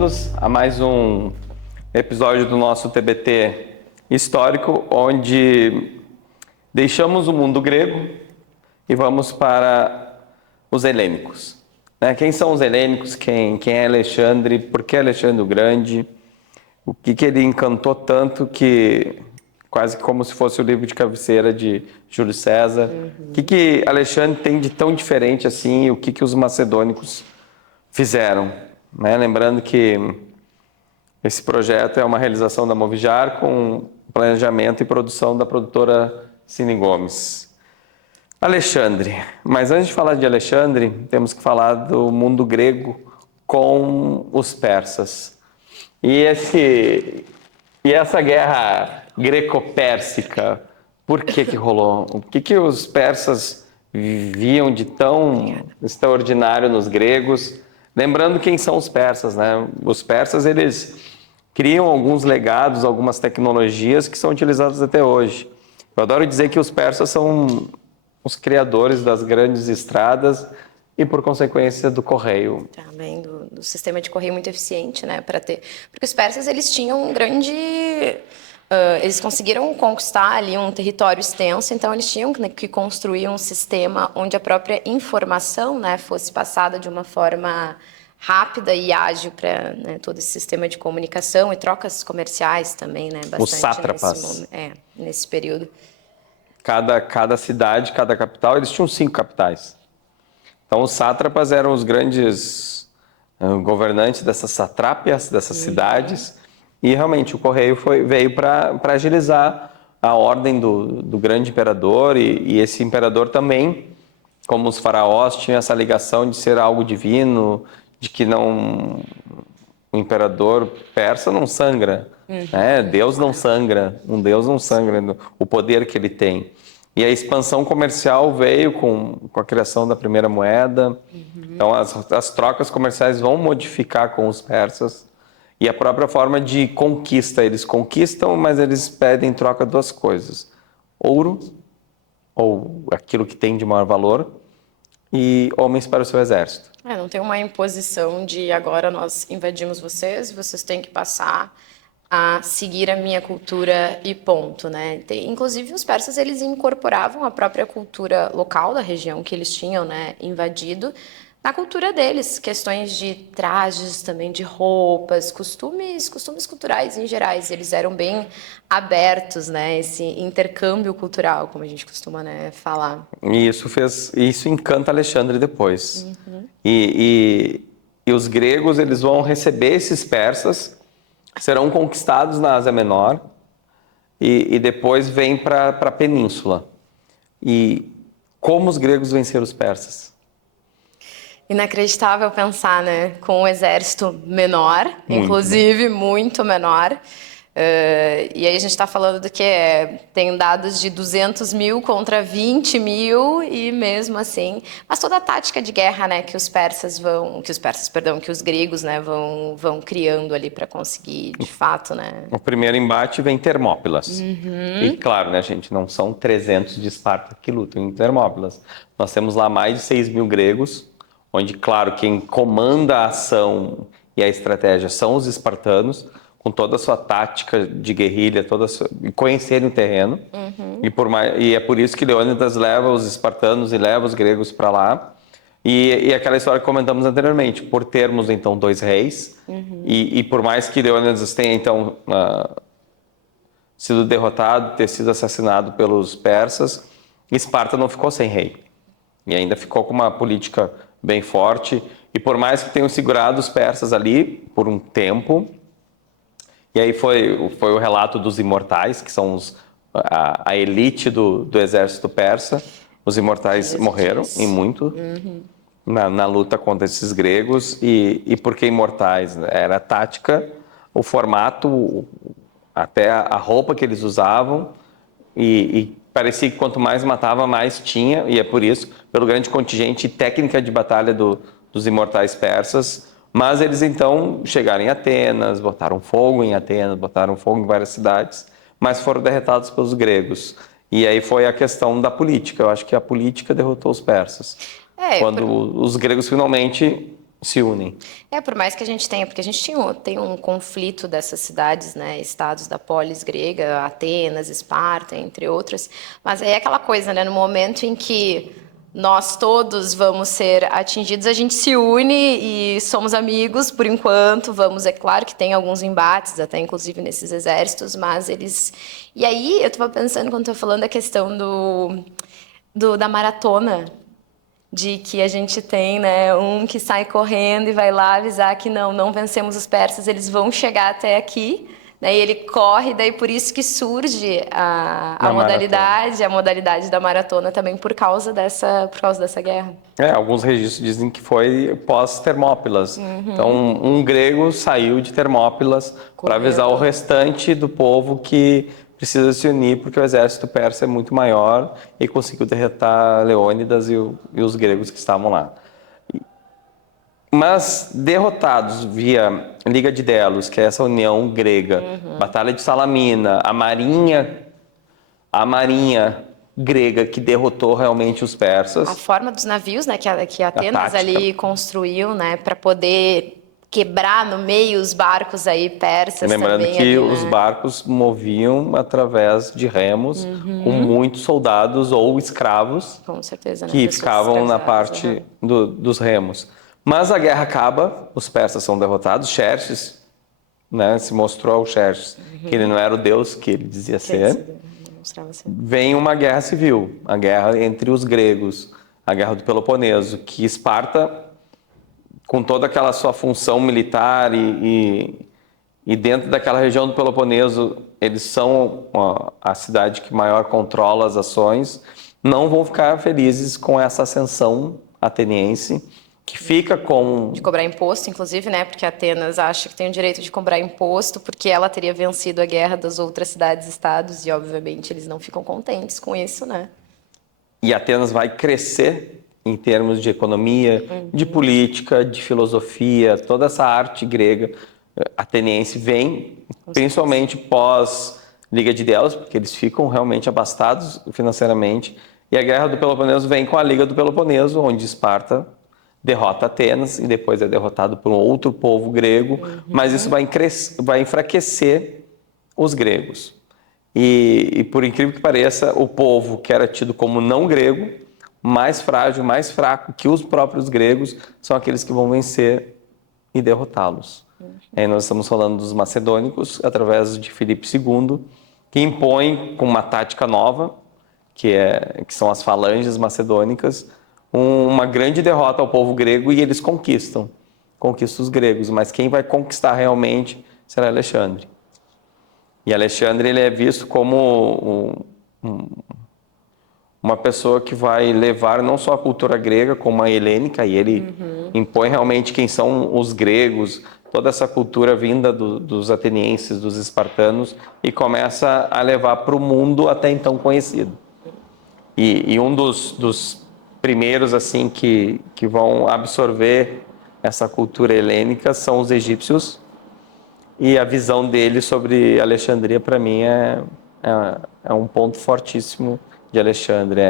bem-vindos a mais um episódio do nosso TBT histórico, onde deixamos o mundo grego e vamos para os helênicos. Quem são os helênicos? Quem é Alexandre? Por que Alexandre o Grande? O que ele encantou tanto que quase como se fosse o livro de cabeceira de Júlio César? O que Alexandre tem de tão diferente assim? E o que os macedônicos fizeram? Lembrando que esse projeto é uma realização da Movijar com planejamento e produção da produtora Cine Gomes. Alexandre. Mas antes de falar de Alexandre, temos que falar do mundo grego com os persas. E essa guerra greco-pérsica, por que rolou? O que os persas viam de tão extraordinário nos gregos? Lembrando quem são os persas, né? Os persas, eles criam alguns legados, algumas tecnologias que são utilizadas até hoje. Eu adoro dizer que os persas são os criadores das grandes estradas e, por consequência, do correio. Também do sistema de correio muito eficiente, né? Porque os persas, eles tinham um grande... eles conseguiram conquistar ali um território extenso, então eles tinham que construir um sistema onde a própria informação, né, fosse passada de uma forma rápida e ágil para, né, todo esse sistema de comunicação e trocas comerciais também, né? Bastante os sátrapas. Nesse período. Cada cidade, cada capital, eles tinham 5 capitais. Então, os sátrapas eram os grandes governantes dessas satrápias, dessas cidades. E, realmente, o correio veio para agilizar a ordem do grande imperador. E esse imperador também, como os faraós, tinha essa ligação de ser algo divino, de que o imperador persa não sangra. Deus não sangra. Um Deus não sangra o poder que ele tem. E a expansão comercial veio com a criação da primeira moeda. Então, as trocas comerciais vão modificar com os persas. E a própria forma de conquista. Eles conquistam, mas eles pedem em troca 2 coisas. Ouro, ou aquilo que tem de maior valor, e homens para o seu exército. Não tem uma imposição de agora nós invadimos vocês têm que passar a seguir a minha cultura e ponto, né? Inclusive, os persas, eles incorporavam a própria cultura local da região que eles tinham, né, invadido, na cultura deles. Questões de trajes também, de roupas, costumes culturais em gerais. Eles eram bem abertos, né? Esse intercâmbio cultural, como a gente costuma, né, falar. E isso encanta Alexandre depois. E os gregos, eles vão receber esses persas, serão conquistados na Ásia Menor e depois vêm para a península. E como os gregos venceram os persas? Inacreditável pensar, né? Com um exército menor, inclusive muito menor. E aí a gente está falando do que tem dados de 200 mil contra 20 mil e mesmo assim, mas toda a tática de guerra, né, que os gregos, né, vão criando ali para conseguir, de fato, né. O primeiro embate vem em Termópilas. E claro, né, gente, não são 300 de Esparta que lutam em Termópilas. Nós temos lá mais de 6 mil gregos, onde, claro, quem comanda a ação e a estratégia são os espartanos, com toda a sua tática de guerrilha, conhecerem o terreno. E é por isso que Leônidas leva os espartanos e leva os gregos para lá. E aquela história que comentamos anteriormente, por termos, então, 2 reis, e por mais que Leônidas tenha, então, sido derrotado, ter sido assassinado pelos persas, Esparta não ficou sem rei. E ainda ficou com uma política bem forte. E por mais que tenham segurado os persas ali por um tempo... E aí foi o relato dos imortais, que são a elite do exército persa. Os imortais morreram, e muito, na luta contra esses gregos. E por que imortais? Era a tática, o formato, até a roupa que eles usavam. E parecia que quanto mais matava, mais tinha. E é por isso, pelo grande contingente e técnica de batalha dos imortais persas. Mas eles, então, chegaram em Atenas, botaram fogo em Atenas, botaram fogo em várias cidades, mas foram derrotados pelos gregos. E aí foi a questão da política. Eu acho que a política derrotou os persas. Quando os gregos finalmente se unem. Por mais que a gente tenha, porque a gente tem um conflito dessas cidades, né, estados da polis grega, Atenas, Esparta, entre outras, mas aí é aquela coisa, né, no momento em que nós todos vamos ser atingidos, a gente se une e somos amigos por enquanto, é claro que tem alguns embates, até inclusive nesses exércitos, mas eles... E aí eu estava pensando, quando estou falando da questão da maratona, de que a gente tem, né, um que sai correndo e vai lá avisar que não vencemos os persas, eles vão chegar até aqui, né, e ele corre, daí por isso que surge a modalidade da maratona também por causa dessa guerra. Alguns registros dizem que foi pós-Termópilas. Então, um grego saiu de Termópilas para avisar o restante do povo que precisa se unir, porque o exército persa é muito maior e conseguiu derrotar Leônidas e os gregos que estavam lá. Mas derrotados via Liga de Delos, que é essa união grega, Batalha de Salamina, a marinha grega que derrotou realmente os persas. A forma dos navios, né, que Atenas ali construiu, né, para poder quebrar no meio os barcos aí persas. Lembrando também que ali, os né? barcos moviam através de remos, com muitos soldados ou escravos, Com certeza, né? que Pessoas ficavam na escravizadas, parte dos remos. Mas a guerra acaba, os persas são derrotados, Xerxes, né, se mostrou ao Xerxes que ele não era o deus que ele dizia ser. Vem uma guerra civil, a guerra entre os gregos, a guerra do Peloponeso, que Esparta, com toda aquela sua função militar e dentro daquela região do Peloponeso, eles são a cidade que maior controla as ações, não vão ficar felizes com essa ascensão ateniense, que fica com... De cobrar imposto, inclusive, né? Porque Atenas acha que tem o direito de cobrar imposto, porque ela teria vencido a guerra das outras cidades-estados, e obviamente eles não ficam contentes com isso, né? E Atenas vai crescer em termos de economia, de política, de filosofia, toda essa arte grega ateniense vem, principalmente pós Liga de Delos, porque eles ficam realmente abastados financeiramente, e a Guerra do Peloponeso vem com a Liga do Peloponeso, onde Esparta derrota Atenas e depois é derrotado por um outro povo grego, mas isso vai enfraquecer os gregos. E por incrível que pareça, o povo que era tido como não grego, mais frágil, mais fraco que os próprios gregos, são aqueles que vão vencer e derrotá-los. Aí nós estamos falando dos macedônicos, através de Filipe II, que impõe com uma tática nova, que são as falanges macedônicas, uma grande derrota ao povo grego, e eles conquistam os gregos, mas quem vai conquistar realmente será Alexandre. E Alexandre, ele é visto como uma pessoa que vai levar não só a cultura grega, como a helênica, e ele impõe realmente quem são os gregos, toda essa cultura vinda dos atenienses, dos espartanos, e começa a levar para o mundo até então conhecido. E um dos primeiros assim que vão absorver essa cultura helênica são os egípcios, e a visão deles sobre Alexandria, para mim, é um ponto fortíssimo de Alexandre.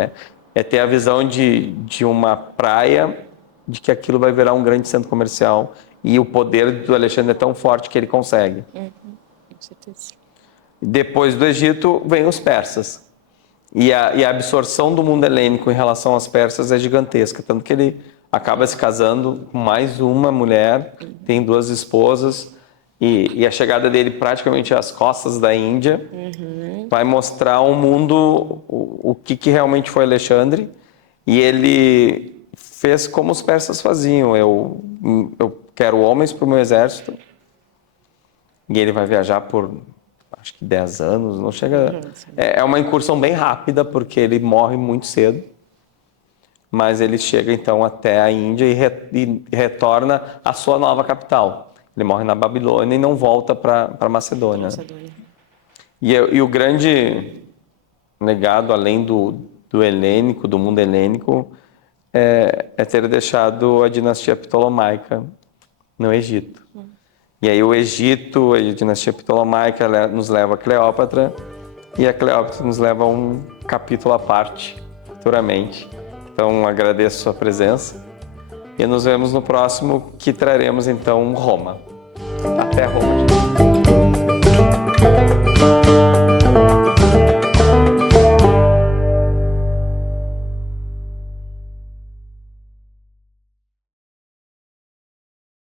É ter a visão de uma praia, de que aquilo vai virar um grande centro comercial, e o poder do Alexandre é tão forte que ele consegue. Com certeza. Depois do Egito, vem os persas. E a absorção do mundo helênico em relação aos persas é gigantesca, tanto que ele acaba se casando com mais uma mulher, tem 2 esposas, e a chegada dele praticamente às costas da Índia vai mostrar ao mundo o que realmente foi Alexandre. E ele fez como os persas faziam: eu quero homens para o meu exército, e ele vai viajar por acho que 10 anos, não chega... É uma incursão bem rápida, porque ele morre muito cedo, mas ele chega então até a Índia e retorna à sua nova capital. Ele morre na Babilônia e não volta para Macedônia. E o grande legado, além do helênico, do mundo helênico, é ter deixado a dinastia ptolomaica no Egito. E aí o Egito, a dinastia ptolomaica, nos leva a Cleópatra, e a Cleópatra nos leva a um capítulo à parte, futuramente. Então agradeço a sua presença e nos vemos no próximo, que traremos então Roma. Até Roma.